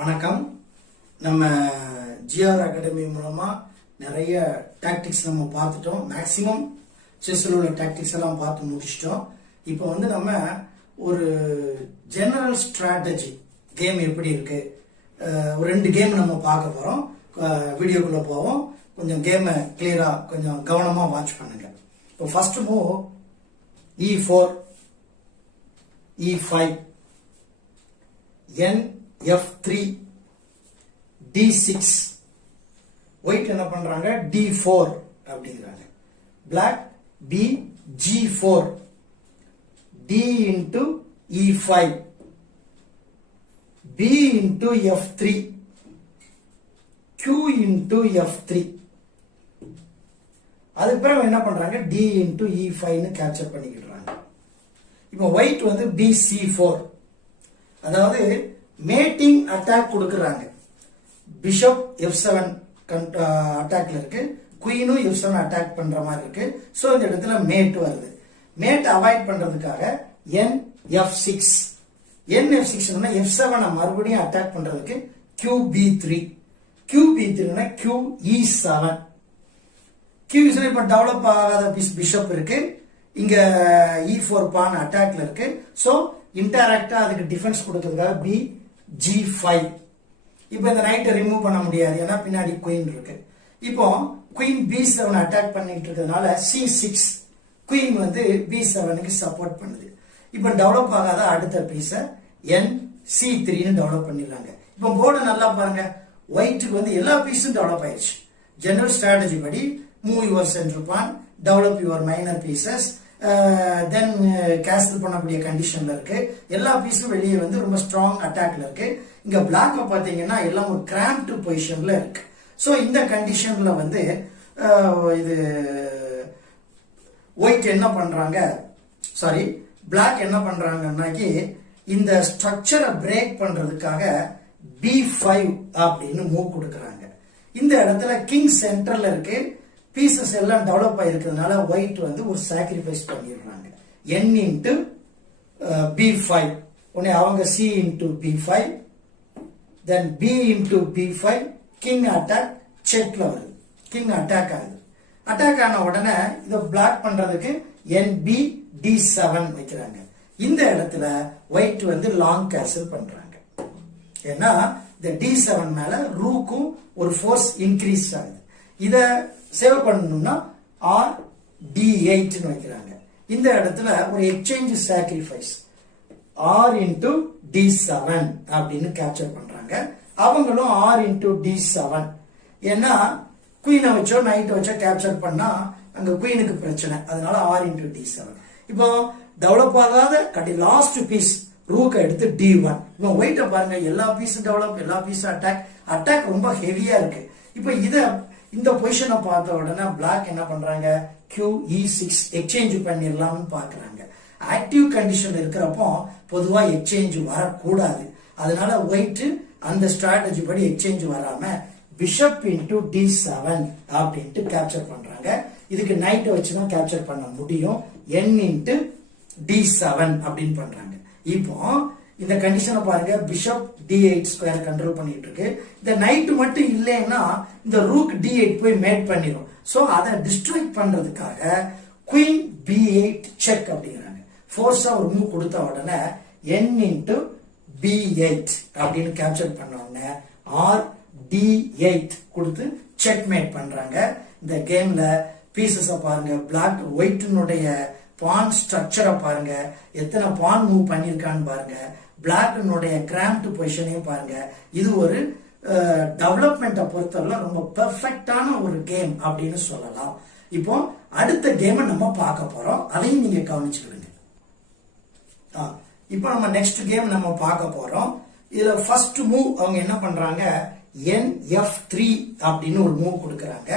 வணக்கம். நம்ம GR academy மூலமா நிறைய டாக்டிக்ஸ் நம்ம பார்த்துட்டோம். மேக்சிமம் செஸ்ல உள்ள டாக்டிக்ஸ் எல்லாம் பார்த்து முடிச்சிட்டோம். இப்போ நம்ம ஒரு ஜெனரல் ஸ்ட்ராட்டஜி கேம் எப்படி இருக்கு, ஒரு 2 கேம் நம்ம பார்க்க போறோம். வீடியோக்குள்ள போவோம். கொஞ்சம் கேமை கிளியரா கொஞ்சம் கவனமா வாட்ச் பண்ணுங்க. இப்போ first move E4 E5 F3 D6 white என்ன பண்றாங்க D4 அப்படிங்கிறாங்க. Black B G4 D into E5 B into F3 Q into F3 அதுக்கப்புறம் என்ன பண்றாங்க D into E5 னு கேப்சர் பண்ணிக்கிடுறாங்க. இப்போ ஒயிட் BC4 அதாவது மேட்டிங் அட்டாக் கொடுக்கறாங்க. பிஷப் F7 அட்டாக்ல இருக்கு, குயினும் F7 அட்டாக் பண்ற மாதிரி இருக்கு. சோ இந்த இடத்துல மேட் வருது. மேட் அவாய்ட் பண்றதுக்காக F6 னா F7 மறுபடியும் அட்டாக் பண்றதுக்கு QB3 னா QE7 இப்ப டெவலப் ஆகாத பிஷப் இருக்கு, இங்க E4 பான் அட்டாக்ல இருக்கு. சோ இன்டைரக்டா அதுக்கு டிஃபென்ஸ் கொடுக்கிறதுக்காக BG5. இப்போ இந்த நைட்டை ரிமூவ் பண்ண முடியாது, ஏன்னா பின்னாடி குயின் இருக்கு. இப்போ குயின் B7 அட்டாக் பண்ணிட்டு இருக்கிறதுனால C6 குயின் B7க்கு சப்போர்ட் பண்ணுது. இப்போ டெவலப் ஆகாத அடுத்த பீஸ C3 னு டெவலப் பண்ணிடலாங்க. இப்போ போர்டு நல்லா பாருங்க, ஒயிட்டுக்கு எல்லா பீஸும் டெவலப் ஆயிடுச்சு. ஜெனரல் ஸ்ட்ராட்டஜி படி move your centre pawn, develop your minor pieces, then cancel பண்ணக்கூடிய கண்டிஷன்ல இருக்கு. எல்லா பீஸும் வெளியே ரொம்ப ஸ்ட்ராங் அட்டாக்ல இருக்கு. இங்க பிளாக் பாத்தீங்கன்னா எல்லாம் ஒரு கிராம்ப்ட் பொசிஷன்ல இருக்கு. சோ இந்த கண்டிஷன்ல இது ஒயிட் என்ன பண்றாங்க, சாரி பிளாக் என்ன பண்றாங்கன்னாக்கி இந்த ஸ்ட்ரக்சரை பிரேக் பண்றதுக்காக B5 அப்படின்னு மூவ் கொடுக்கறாங்க. இந்த இடத்துல கிங் சென்டர்ல இருக்கு, பீசஸ் எல்லாம் டெவலப் ஆயிருக்கிறதுனால ஒயிட் ஒரு சாக்ரிஃபைஸ் பண்ணிடுறாங்க. N into B5 உடனே அவங்க C into B5 then B into B5 king attack செக்ல வருது. கிங் அட்டாக் ஆகுது. அட்டாக் ஆன உடனே இதை பிளாக் பண்றதுக்கு NB D7 வைக்கிறாங்க. இந்த இடத்துல ஒயிட் லாங் கேசல் பண்றாங்க. ஏன்னா இந்த D7 மேல ரூக்கும் ஒரு ஃபோர்ஸ் இன்க்ரீஸ் ஆகுது. இத சேவ் பண்ணணும்னா RD8 னு வைக்கிறாங்க. இந்த இடத்துல ஒரு exchange sacrifice R into D7 அப்படின்னு கேப்சர் பண்றாங்க. அவங்களும் R into D7, ஏன்னா குயினை வச்சோ நைட் வச்சோ கேப்சர் பண்ணா அங்க குயினுக்கு பிரச்சனை, அதனால R into D7. இப்போ டெவலப் ஆகாத லாஸ்ட் பீஸ் ரூக்கை எடுத்து D1. இப்போ ஒயிட்ட பாருங்க, எல்லா பீஸும் டெவலப், எல்லா பீஸும் அட்டாக் ரொம்ப ஹெவியா இருக்கு. இப்போ இந்த பொசிஷனை பார்த்த உடனே பிளாக் என்ன பண்றாங்க, QE6 எக்ஸ்சேஞ்ச் பண்ணிடலாம்னு பாக்குறாங்க. ஆக்டிவ் கண்டிஷன் இருக்கிறப்போ பொதுவா எக்ஸ்சேஞ்ச் வரக்கூடாது. அதனால ஒயிட் அந்த ஸ்ட்ராட்டஜி படி எக்ஸ்சேஞ்ச் வராம பிஷப் இன்டு D7 அப்படின்ட்டு கேப்சர் பண்றாங்க. இதுக்கு நைட்டை வச்சுதான் கேப்சர் பண்ண முடியும். N into D7 அப்படின்னு பண்றாங்க. இப்போ இந்த கண்டிஷனை பாருங்க, பிஷப் D8 ஸ்கொயர் கண்ட்ரோல் பண்ணிட்டு இருக்கு. இந்த நைட் மட்டும் இல்லைன்னா இந்த ரூக் D8 போய் மேட் பண்ணிடும். சோ அதை டிஸ்ட்ராக்ட் பண்றதுக்காக குயின் B8 செக் அப்படிங்கிறாங்க. ஃபோர்ஸா ஒரு மூவ் கொடுத்த உடனே N into B8 அப்படின்னு கேப்சர் பண்ண உடனே RD8 கொடுத்து செக் மேட் பண்றாங்க. இந்த கேம்ல பீசஸ பாருங்க, பிளாக் ஒயிட்டினுடைய பான் ஸ்ட்ரக்சரை பாருங்க, எத்தனை பான் மூவ் பண்ணிருக்கான்னு பாருங்க, பிளாக்னுடைய கிராம்ப்ட் பொசிஷனையும் பாருங்க. இது ஒரு டெவலப்மெண்ட்டை பொறுத்தவரை ரொம்ப பெர்ஃபெக்டான ஒரு கேம் அப்படின்னு சொல்லலாம். இப்போ அடுத்த கேமை நம்ம பார்க்க போறோம், அதையும் நீங்க கவனிச்சுக்கிடுங்க. இப்போ நம்ம நெக்ஸ்ட் கேம் நம்ம பார்க்க போறோம். இதுல ஃபர்ஸ்ட் மூவ் அவங்க என்ன பண்றாங்க, F3 அப்படின்னு ஒரு மூவ் கொடுக்கறாங்க.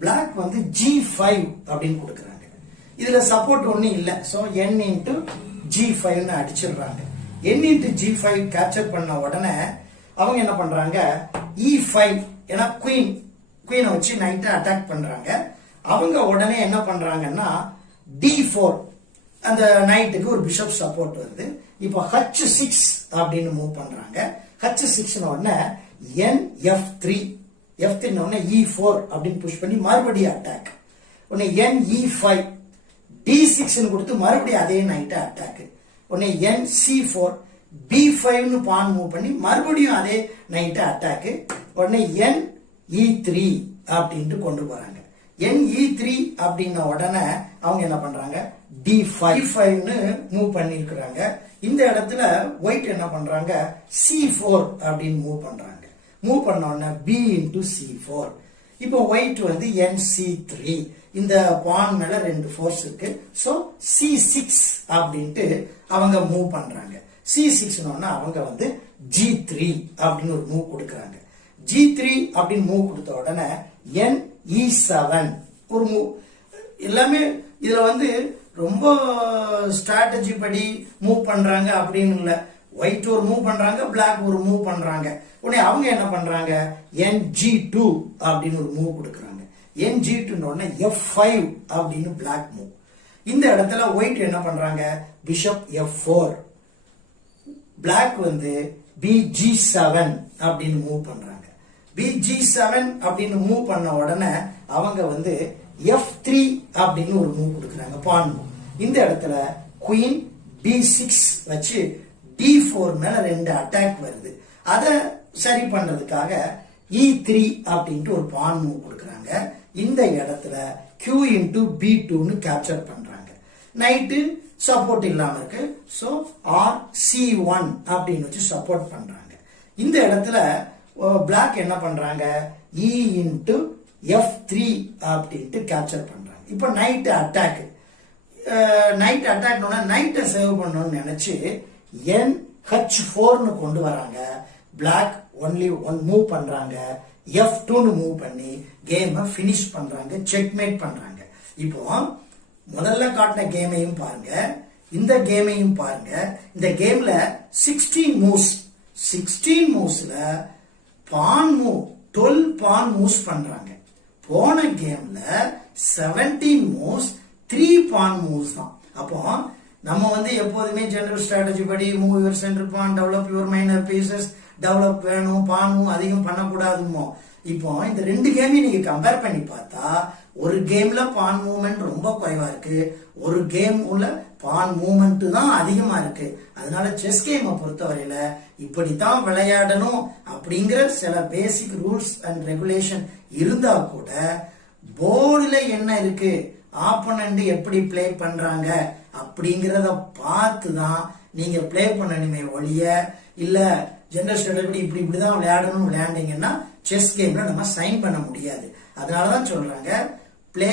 பிளாக் G5 அப்படின்னு கொடுக்கறாங்க. இதுல சப்போர்ட் ஒன்னும் இல்ல. சோ N into G5 னு அடிச்சிடுறாங்க. N into G5 கேப்சர் பண்ண உடனே அவங்க என்ன பண்றாங்க, E5, ஏன்னா குயினை வச்சு நைட்டை அட்டாக் பண்றாங்க. அவங்க உடனே என்ன பண்றாங்கன்னா D4, அந்த நைட்டுக்கு ஒரு பிஷப் சப்போர்ட் வருது. இப்போ H6 அப்படின்னு மூவ் பண்றாங்க. H6 உடனே NF3 F3 உடனே E4 அப்படின்னு புஷ் பண்ணி மறுபடியும் அட்டாக். உடனே NE5 D6 கொடுத்து மறுபடியும் அதே நைட் அட்டாக். உடனே NC4 B5 பான் மூவ் பண்ணி மறுபடியும் அதே நைட் அட்டாக். உடனே NE3 அப்படின்ட்டு கொண்டு போறாங்க. NE3 அப்படின்ன உடனே அவங்க என்ன பண்றாங்க, D5 மூவ் பண்ணிருக்கிறாங்க. இந்த இடத்துல ஒயிட் என்ன பண்றாங்க, C4 அப்படின்னு மூவ் பண்றாங்க. மூவ் பண்ண உடனே B into C4. இப்போ ஒயிட் வந்து NC3. இந்த பான் மேல 2 ஃபோர்ஸ் இருக்கு. சோ C6 அப்படின்ட்டு அவங்க மூவ் பண்றாங்க. C6 அவங்க வந்து G3 அப்படின்னு ஒரு மூவ் கொடுக்கறாங்க. G3 அப்படின்னு மூவ் கொடுத்த உடனே NE7 ஒரு மூவ். எல்லாமே இதுல வந்து ரொம்ப ஸ்ட்ராட்டஜி படி மூவ் பண்றாங்க அப்படின்னு இல்ல. ஒயிட் ஒரு மூவ் பண்றாங்க, பிளாக் ஒரு மூவ் பண்றாங்க. உடனே அவங்க என்ன பண்றாங்க, NG2 அப்படின்னு ஒரு மூவ் கொடுக்கறாங்க. NG2 உடனே F5 அப்படின்னு பிளாக் மூவ். இந்த இடத்துல ஒயிட் என்ன பண்றாங்க, பிஷப் F4. பிளாக் வந்து BG7 அப்படின்னு மூவ் பண்றாங்க. BG7 அப்படின்னு மூவ் பண்ண உடனே அவங்க வந்து F3 அப்படின்னு ஒரு மூவ் கொடுக்கறாங்க, பான் மூவ். இந்த இடத்துல குயின் D6 வச்சு D4 மேல 2 அட்டாக் வருது. அத சரி பண்றதுக்காக E3 அப்படின்ட்டு ஒரு பான் மூவ் கொடுக்கறாங்க. இந்த இடத்துல Q into B2 கேப்சர் பண்றாங்க. நைட்டு சப்போர்ட் இல்லாம இருக்கு. சோ RC1 அப்படின்னு வச்சு சப்போர்ட் பண்றாங்க. இந்த இடத்துல பிளாக் என்ன பண்றாங்க, E into F3 அப்படின்ட்டு கேப்சர் பண்றாங்க. இப்போ நைட் அட்டாக். நைட் அட்டாக் நைட்டை சேவ் பண்ணணும்னு நினைச்சு NH4 கொண்டு வராங்க. பிளாக் ஒன்லி ஒன் மூவ் பண்றாங்க. F2 மூவ் பண்ணி கேமை பினிஷ் பண்றாங்க, செக்மேட் பண்றாங்க. இப்போ முதல்ல காட்டின கேமையும் பாருங்க, இந்த கேமையும் பாருங்க. இந்த கேம்ல 16 மூவ்ஸ், 16 மூவ்ஸ்ல பான் மூவ் 12 பான் மூவ்ஸ் பண்றாங்க. போன கேம்ல 17 மூவ்ஸ் 3 பான் மூவ்ஸ் தான். அப்போ நம்ம வந்து எப்போதுமே ஜெனரல் ஸ்ட்ராட்டஜி படி move your centre pawn, develop your minor pieces, develop வேணும், பான் மூவ் அதிகம் பண்ணக்கூடாதுமோ. இப்போ இந்த 2 கேமையும் நீங்க கம்பேர் பண்ணி பார்த்தா ஒரு கேம்ல பான் மூவ்மெண்ட் ரொம்ப குறைவா இருக்கு, ஒரு கேம் உள்ள பான் மூவ்மெண்ட் தான் அதிகமா இருக்கு. அதனால செஸ் கேமை பொறுத்தவரையில இப்படித்தான் விளையாடணும் அப்படிங்கிற சில பேசிக் ரூல்ஸ் அண்ட் ரெகுலேஷன் இருந்தா கூட போர்டுல என்ன இருக்கு, ஆப்போனன்ட் எப்படி பிளே பண்றாங்க அப்படிங்கறத பார்த்து தான் நீங்க பிளே பண்ணணுமே ஒழிய, இல்ல ஜெனரல் ஸ்ட்ராட்டஜி இப்படிதான் விளையாடணும் விளையாண்டீங்கன்னா செஸ் கேம்ல நம்ம சைன் பண்ண முடியாது. அதனாலதான் சொல்றாங்க play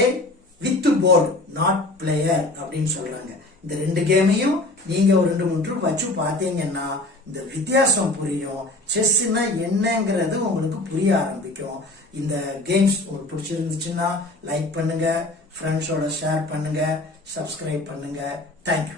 with board not player அப்படின்னு சொல்றாங்க. இந்த 2 கேமையும் நீங்க ஒரு 2-3 ட்ரிப் வச்சு பார்த்தீங்கன்னா இந்த வித்தியாசம் புரியும். செஸ்னா என்னங்கிறது உங்களுக்கு புரிய ஆரம்பிக்கும். இந்த கேம்ஸ் உங்களுக்கு பிடிச்சிருந்துச்சுன்னா லைக் பண்ணுங்க, ஃப்ரெண்ட்ஸோட ஷேர் பண்ணுங்க, சப்ஸ்கிரைப் பண்ணுங்க. தேங்க்யூ.